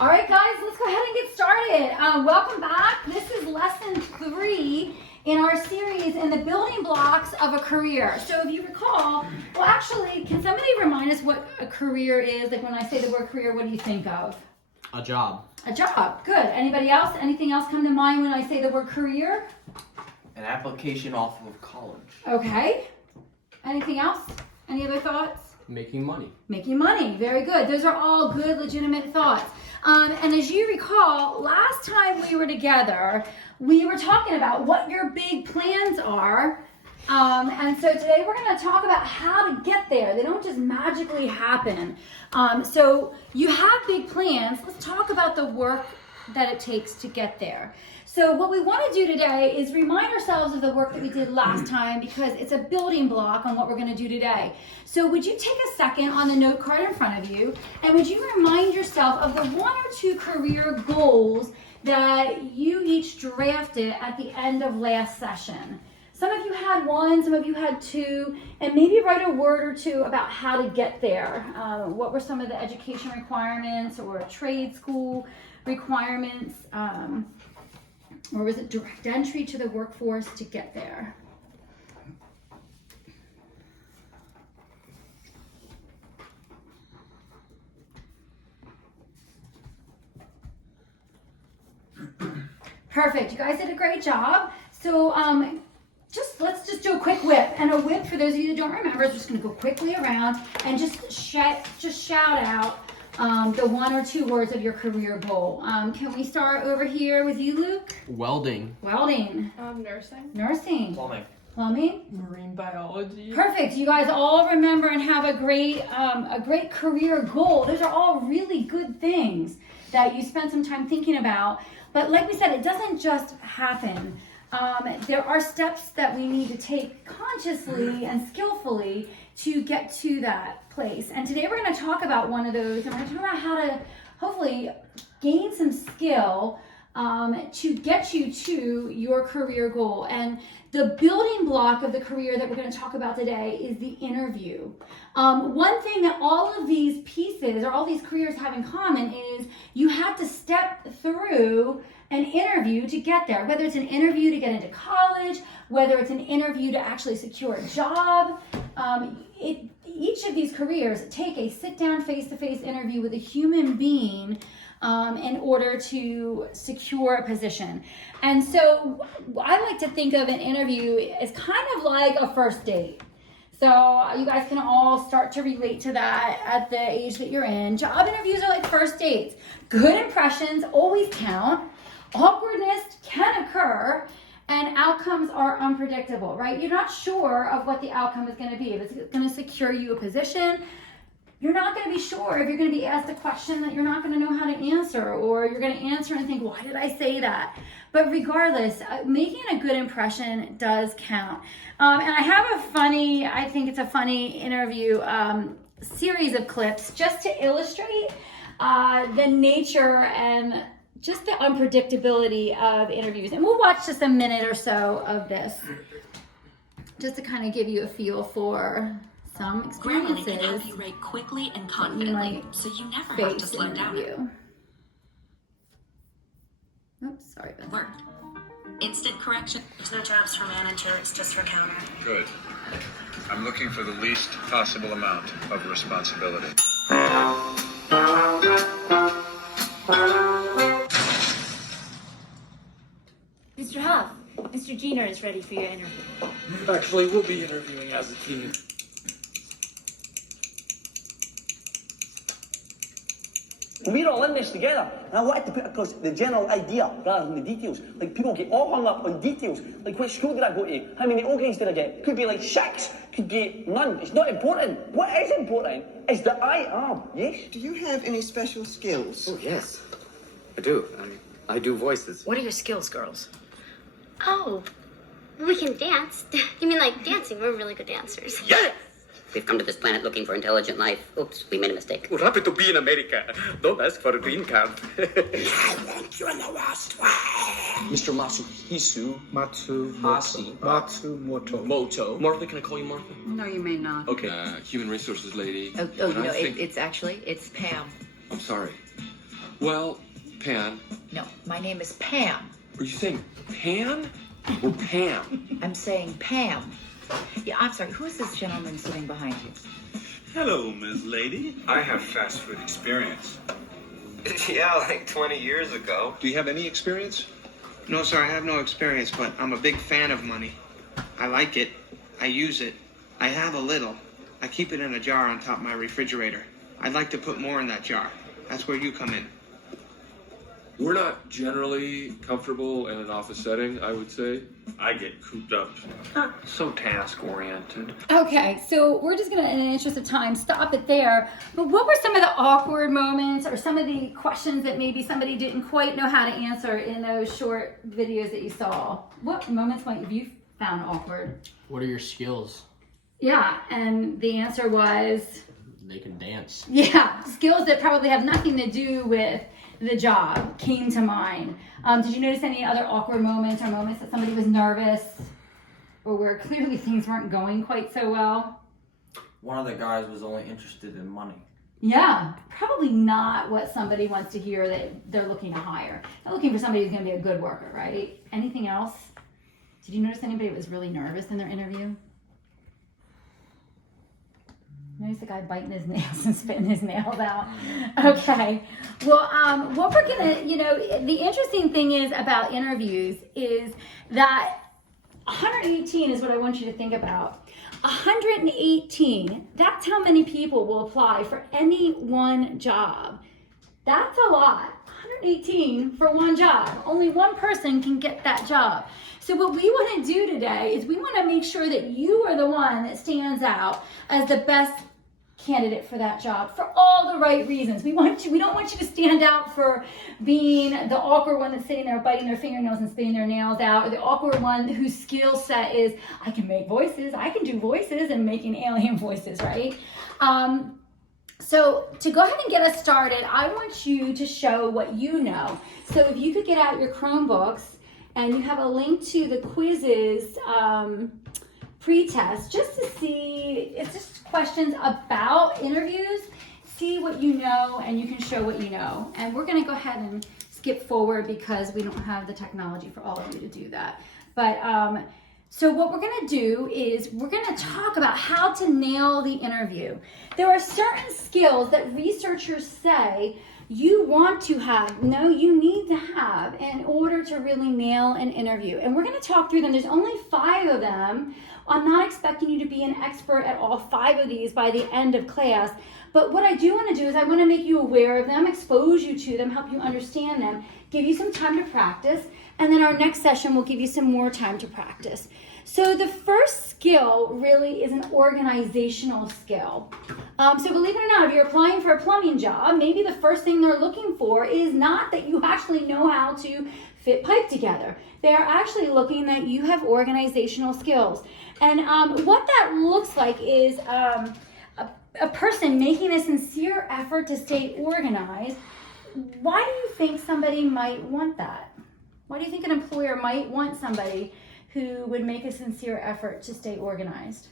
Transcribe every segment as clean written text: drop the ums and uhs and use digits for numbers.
All right, guys, let's go ahead and get started. Welcome back. This is lesson 3 in our series in the building blocks of a career. So if you recall, well, actually, can somebody remind us what a career is? Like when I say the word career, what do you think of? A job. A job. Good. Anybody else? Anything else come to mind when I say the word career? An application off of college. Okay. Anything else? Any other thoughts? Making money. Making money. Very good. Those are all good, legitimate thoughts. And as you recall, last time we were together, we were talking about what your big plans are. And so today we're going to talk about how to get there. They don't just magically happen. So you have big plans. Let's talk about the work that it takes to get there. So what we want to do today is remind ourselves of the work that we did last time because it's a building block on what we're going to do today. So would you take a second on the note card in front of you and would you remind yourself of the 1 or 2 career goals that you each drafted at the end of last session? Some of you had 1, some of you had 2, and maybe write a word or 2 about how to get there. What were some of the education requirements or trade school requirements? Or was it direct entry to the workforce to get there? Perfect. You guys did a great job. So let's just do a quick whip. And a whip, for those of you that don't remember, is just going to go quickly around and just shout out the 1 or 2 words of your career goal. Can we start over here with you, Luke? Welding. Welding. Nursing. Nursing. Plumbing. Plumbing. Marine biology. Perfect. You guys all remember and have a great career goal. Those are all really good things that you spend some time thinking about. But like we said, it doesn't just happen. There are steps that we need to take consciously and skillfully to get to that place. And today we're going to talk about one of those, and we're going to talk about how to hopefully gain some skill to get you to your career goal. And the building block of the career that we're going to talk about today is the interview. One thing that all of these pieces or all these careers have in common is you have to step through an interview to get there, whether it's an interview to get into college, whether it's an interview to actually secure a job. Each of these careers take a sit-down face-to-face interview with a human being in order to secure a position. And so I like to think of an interview as kind of like a first date. So you guys can all start to relate to that at the age that you're in. Job interviews are like first dates. Good impressions always count. Awkwardness can occur, and outcomes are unpredictable, right? You're not sure of what the outcome is going to be. If it's going to secure you a position, you're not going to be sure if you're going to be asked a question that you're not going to know how to answer, or you're going to answer and think, why did I say that? But regardless, making a good impression does count. And I have I think it's a funny interview series of clips just to illustrate the nature and just the unpredictability of interviews. And we'll watch just a minute or so of this just to kind of give you a feel for some experiences. Grammarly can help you write quickly and confidently, so you never have to slow down. Oops, sorry about that. Word. Instant correction. There's no jobs for manager, it's just for counter. Good. I'm looking for the least possible amount of responsibility. Mr. Huff, Mr. Jenner is ready for your interview. Actually, we'll be interviewing as a team. We're all in this together, and I wanted to put across the general idea rather than the details. Like, people get all hung up on details. Like, which school did I go to? How many O grades did I get? Could be like 6, could be none. It's not important. What is important is that I am, yes? Do you have any special skills? Oh, yes. I do. I do voices. What are your skills, girls? Oh, we can dance. You mean like dancing? We're really good dancers. Yes! We've come to this planet looking for intelligent life. Oops, we made a mistake. We're happy to be in America. Don't ask for a green card. I want you in the worst way. Mr. Matsumoto. Matsumoto. Moto. Martha, can I call you Martha? No, you may not. Okay. Human resources lady. It's Pam. I'm sorry. Well, Pan. No, my name is Pam. Are you saying Pan or Pam? I'm saying Pam. Yeah, I'm sorry. Who is this gentleman sitting behind you? Hello, Ms. Lady. I have fast food experience. Yeah, like 20 years ago. Do you have any experience? No, sir, I have no experience, but I'm a big fan of money. I like it. I use it. I have a little. I keep it in a jar on top of my refrigerator. I'd like to put more in that jar. That's where you come in. We're not generally comfortable in an office setting, I would say. I get cooped up. Not so task-oriented. Okay, so we're just gonna, in the interest of time, stop it there. But what were some of the awkward moments or some of the questions that maybe somebody didn't quite know how to answer in those short videos that you saw? What moments might have you found awkward? What are your skills? Yeah, and the answer was, They can dance. yeah, skills that probably have nothing to do with the job came to mind. Did you notice any other awkward moments or moments that somebody was nervous or where clearly things weren't going quite so well? One of the guys was only interested in money. Yeah, probably not what somebody wants to hear that they're looking to hire. They're looking for somebody who's going to be a good worker, right? Anything else? Did you notice anybody that was really nervous in their interview? Notice the guy biting his nails and spitting his nails out. Okay. Well, what we're gonna, the interesting thing is about interviews is that 118 is what I want you to think about. 118, that's how many people will apply for any one job. That's a lot. 118 for one job. Only one person can get that job. So what we want to do today is we want to make sure that you are the one that stands out as the best candidate for that job for all the right reasons. We don't want you to stand out for being the awkward one that's sitting there biting their fingernails and spitting their nails out, or the awkward one whose skill set is, I can make voices, I can do voices and making alien voices, right? So to go ahead and get us started, I want you to show what you know. So if you could get out your Chromebooks and you have a link to the quizzes pre-test just to see, it's just questions about interviews, see what you know and you can show what you know. And we're gonna go ahead and skip forward because we don't have the technology for all of you to do that. But so what we're gonna do is we're gonna talk about how to nail the interview. There are certain skills that researchers say you want to have, no, you need to have in order to really nail an interview. And we're gonna talk through them. There's only 5 of them. I'm not expecting you to be an expert at all 5 of these by the end of class. But what I do wanna do is I wanna make you aware of them, expose you to them, help you understand them, give you some time to practice, and then our next session will give you some more time to practice. So the first skill really is an organizational skill. So believe it or not, if you're applying for a plumbing job, maybe the first thing they're looking for is not that you actually know how to fit pipe together. They are actually looking that you have organizational skills. And what that looks like is a person making a sincere effort to stay organized. Why do you think somebody might want that? Why do you think an employer might want somebody who would make a sincere effort to stay organized?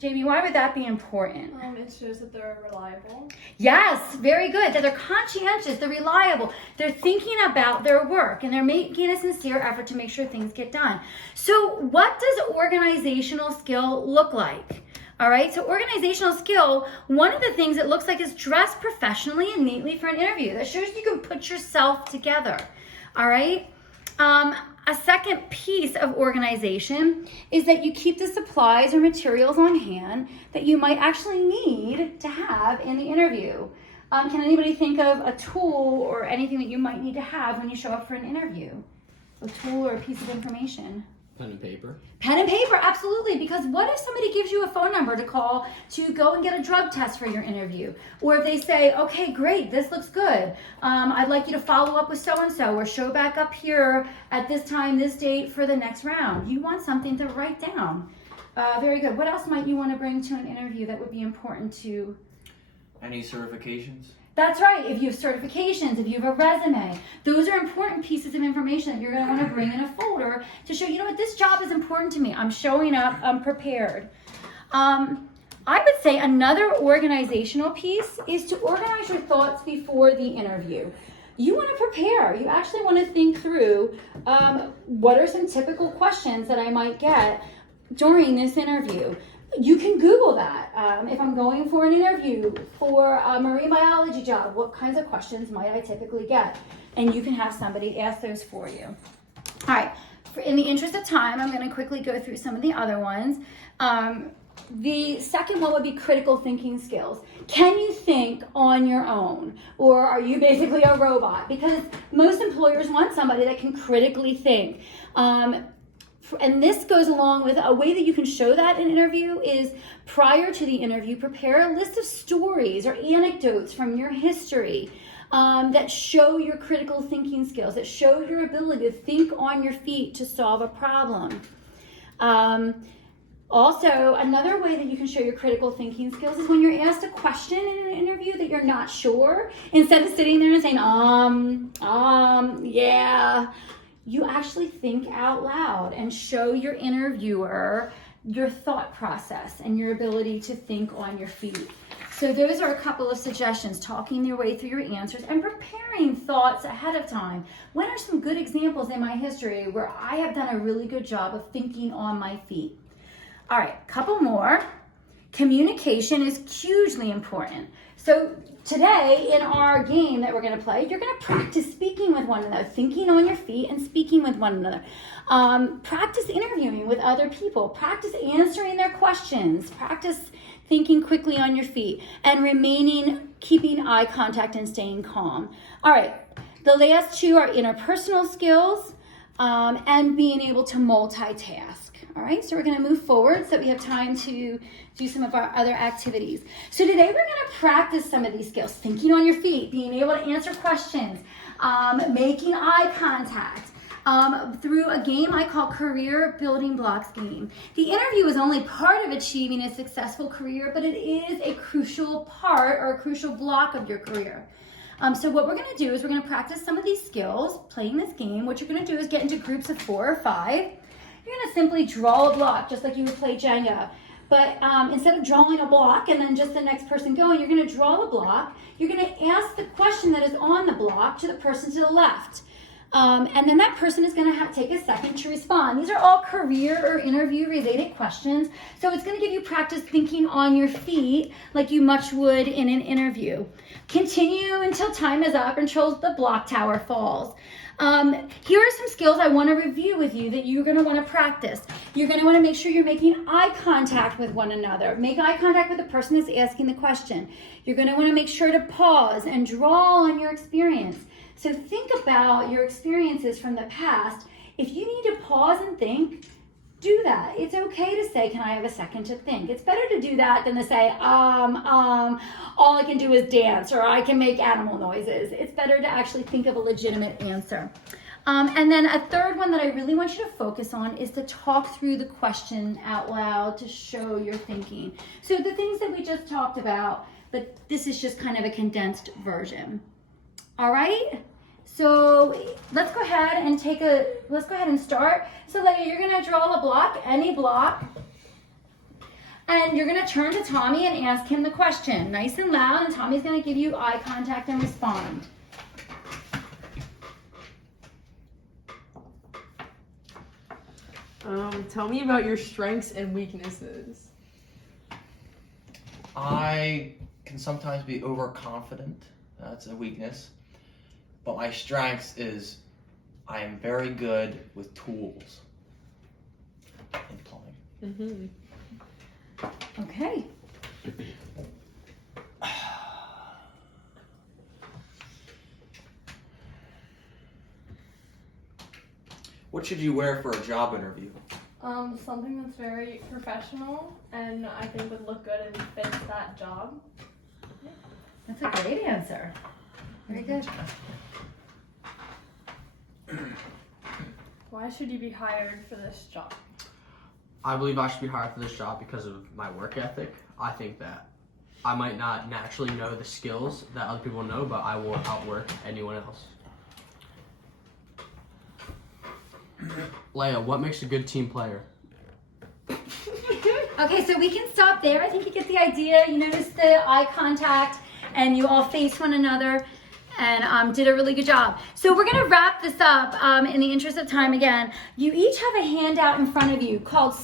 Jamie, why would that be important? It shows that they're reliable. Yes, very good. That they're conscientious, they're reliable, they're thinking about their work, and they're making a sincere effort to make sure things get done. So what does organizational skill look like? All right, so organizational skill, one of the things it looks like is dress professionally and neatly for an interview. That shows you can put yourself together. All right. A second piece of organization is that you keep the supplies or materials on hand that you might actually need to have in the interview. Can anybody think of a tool or anything that you might need to have when you show up for an interview? A tool or a piece of information? Pen and paper. Pen and paper, absolutely. Because what if somebody gives you a phone number to call to go and get a drug test for your interview? Or if they say, okay, great, this looks good. I'd like you to follow up with so-and-so or show back up here at this time, this date for the next round. You want something to write down. Very good. What else might you want to bring to an interview that would be important to? Any certifications? That's right. If you have certifications, if you have a resume, those are important pieces of information that you're going to want to bring in a folder to show, you know what, this job is important to me. I'm showing up, I'm prepared. I would say another organizational piece is to organize your thoughts before the interview. You want to prepare. You actually want to think through what are some typical questions that I might get during this interview. You can Google that. If I'm going for an interview for a marine biology job, what kinds of questions might I typically get? And you can have somebody ask those for you. All right, in the interest of time, I'm going to quickly go through some of the other ones. The second one would be critical thinking skills. Can you think on your own? Or are you basically a robot? Because most employers want somebody that can critically think. And this goes along with a way that you can show that in an interview is prior to the interview, prepare a list of stories or anecdotes from your history that show your critical thinking skills, that show your ability to think on your feet to solve a problem. Also, another way that you can show your critical thinking skills is when you're asked a question in an interview that you're not sure, instead of sitting there and saying, yeah, you actually think out loud and show your interviewer your thought process and your ability to think on your feet. So those are a couple of suggestions, talking your way through your answers and preparing thoughts ahead of time. What are some good examples in my history where I have done a really good job of thinking on my feet? All right, couple more. Communication is hugely important. So today in our game that we're going to play, you're going to practice speaking with one another, thinking on your feet and speaking with one another. Practice interviewing with other people. Practice answering their questions. Practice thinking quickly on your feet and keeping eye contact and staying calm. All right, the last two are interpersonal skills and being able to multitask. All right, so we're going to move forward so that we have time to do some of our other activities. So today we're going to practice some of these skills, thinking on your feet, being able to answer questions, making eye contact, through a game I call Career Building Blocks Game. The interview is only part of achieving a successful career, but it is a crucial part or a crucial block of your career. So what we're going to do is we're going to practice some of these skills playing this game. What you're going to do is get into groups of 4 or 5. You're going to simply draw a block just like you would play Jenga. But instead of drawing a block and then just the next person going, you're going to draw a block. You're going to ask the question that is on the block to the person to the left. And then that person is going to take a second to respond. These are all career or interview related questions. So it's going to give you practice thinking on your feet like you much would in an interview. Continue until time is up, until the block tower falls. Here are some skills I want to review with you that you're going to want to practice. You're going to want to make sure you're making eye contact with one another. Make eye contact with the person that's asking the question. You're going to want to make sure to pause and draw on your experience. So think about your experiences from the past. If you need to pause and think, do that. It's okay to say, can I have a second to think? It's better to do that than to say, all I can do is dance, or I can make animal noises. It's better to actually think of a legitimate answer. And then a third one that I really want you to focus on is to talk through the question out loud to show your thinking. So the things that we just talked about, but this is just kind of a condensed version. All right? So let's go ahead and start. So Leia, you're gonna draw a block, any block, and you're gonna turn to Tommy and ask him the question, nice and loud, and Tommy's gonna give you eye contact and respond. Tell me about your strengths and weaknesses. I can sometimes be overconfident. That's a weakness. But my strengths is I am very good with tools and plumbing. Mm-hmm. Okay. What should you wear for a job interview? Something that's very professional and I think would look good and fit that job. That's a great answer. Very good. Why should you be hired for this job? I believe I should be hired for this job because of my work ethic. I think that I might not naturally know the skills that other people know, but I will outwork anyone else. Leia, what makes a good team player? Okay, so we can stop there. I think you get the idea. You notice the eye contact and you all face one another and did a really good job. So we're gonna wrap this up in the interest of time again. You each have a handout in front of you called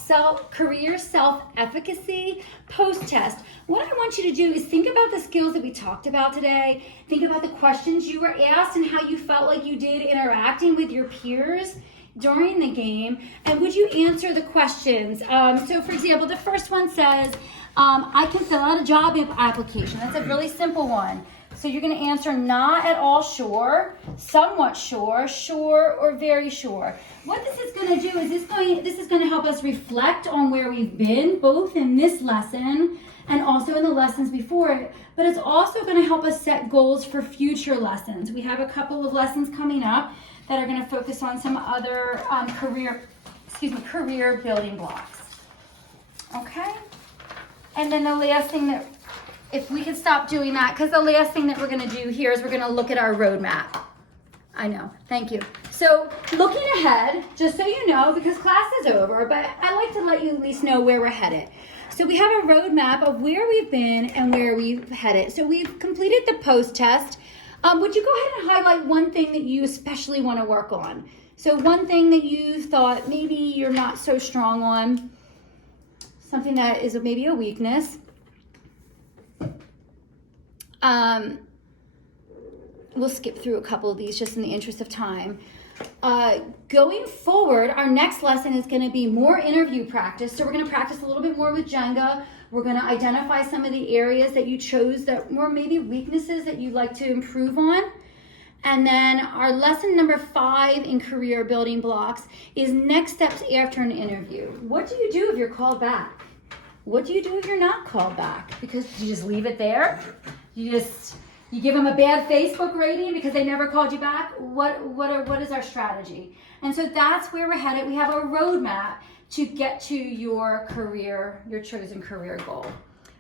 Career Self-Efficacy Post-Test. What I want you to do is think about the skills that we talked about today. Think about the questions you were asked and how you felt like you did interacting with your peers during the game, and would you answer the questions? So for example, the first one says, I can fill out a job application. That's a really simple one. So you're gonna answer not at all sure, somewhat sure, sure, or very sure. What this is gonna do is this is gonna help us reflect on where we've been, both in this lesson and also in the lessons before it, but it's also gonna help us set goals for future lessons. We have a couple of lessons coming up that are going to focus on some other career building blocks. Okay? And then the last thing that, if we could stop doing that, because the last thing that we're going to do here is we're going to look at our roadmap. I know, thank you. So looking ahead, just so you know, because class is over, but I like to let you at least know where we're headed. So we have a roadmap of where we've been and where we've headed. So we've completed the post-test. Would you go ahead and highlight one thing that you especially want to work on? So one thing that you thought maybe you're not so strong on, something that is maybe a weakness. We'll skip through a couple of these just in the interest of time. Going forward, our next lesson is going to be more interview practice. So we're going to practice a little bit more with Jenga. We're going to identify some of the areas that you chose that were maybe weaknesses that you'd like to improve on. And then our lesson number 5 in career building blocks is next steps after an interview. What do you do if you're called back? What do you do if you're not called back? Because you just leave it there? You give them a bad Facebook rating because they never called you back? What is our strategy? And so that's where we're headed. We have a roadmap to get to your career, your chosen career goal.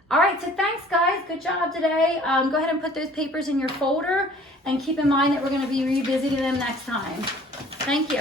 All right, so thanks guys, good job today. Go ahead and put those papers in your folder and keep in mind that we're gonna be revisiting them next time. Thank you.